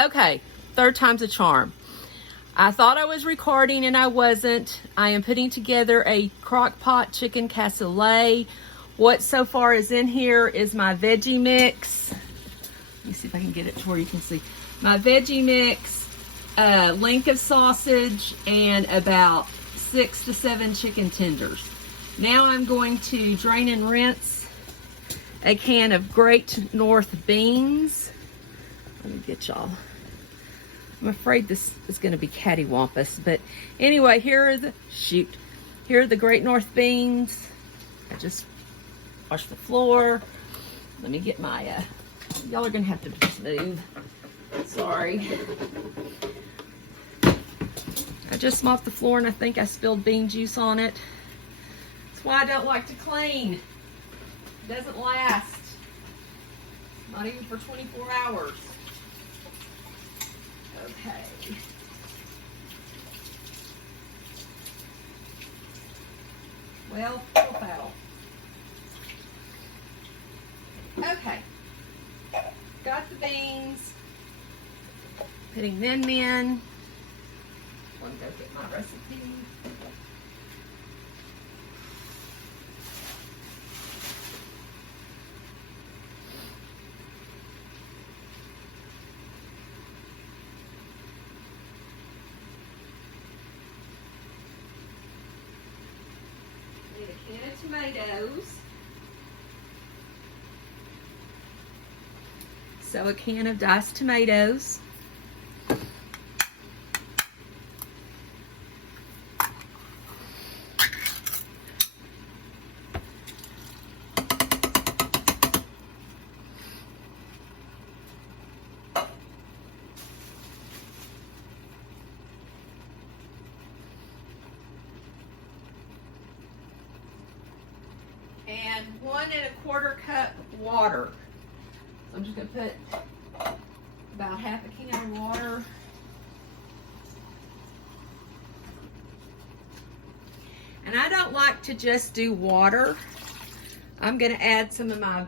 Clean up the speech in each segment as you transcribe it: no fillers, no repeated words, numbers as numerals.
Okay, third time's a charm. I thought I was recording and I wasn't. I am putting together a crock pot chicken cassolet. What so far is in here is my veggie mix. Let me see if I can get it to where you can see. My veggie mix, a link of sausage, and about 6 to 7 chicken tenders. Now I'm going to drain and rinse a can of Great North beans. Let me get y'all. I'm afraid this is going to be cattywampus, but anyway, here are the Great North beans. I just washed the floor. Let me get my, y'all are going to have to just move. Sorry. I just mopped the floor and I think I spilled bean juice on it. That's why I don't like to clean. It doesn't last. Not even for 24 hours. Okay. Well, full paddle. Okay. Got the beans. Putting them in. Let me go get my recipe. Need a can of tomatoes. So a can of diced tomatoes. And 1 1/4 cup water. So I'm just going to put about half a can of water. And I don't like to just do water. I'm going to add some of my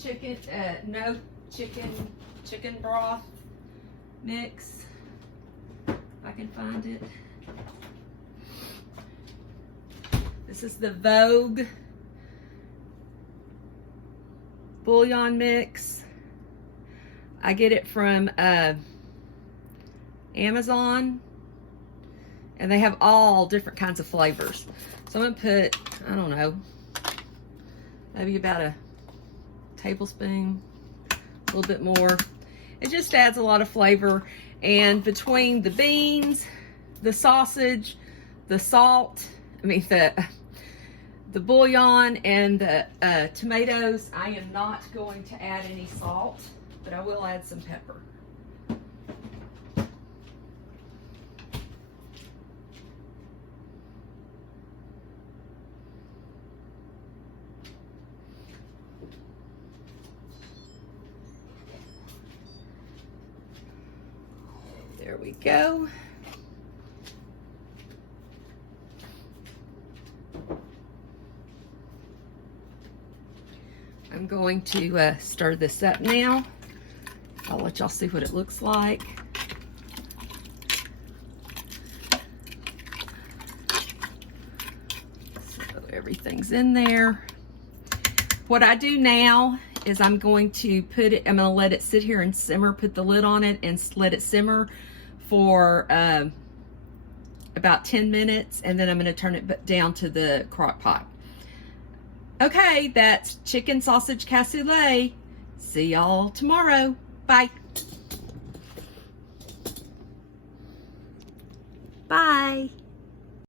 chicken broth mix, if I can find it. This is the Vogue bouillon mix. I get it from Amazon, and they have all different kinds of flavors. So I'm gonna put, I don't know, maybe about a tablespoon, a little bit more. It just adds a lot of flavor. And between the beans, the sausage, the salt, the bouillon and the tomatoes, I am not going to add any salt, but I will add some pepper. There we go. I'm going to stir this up now. I'll let y'all see what it looks like. So everything's in there. What I do now is I'm going to let it sit here and simmer, put the lid on it and let it simmer for about 10 minutes, and then I'm going to turn it down to the crock pot. Okay, that's chicken sausage cassolet. See y'all tomorrow. Bye. Bye.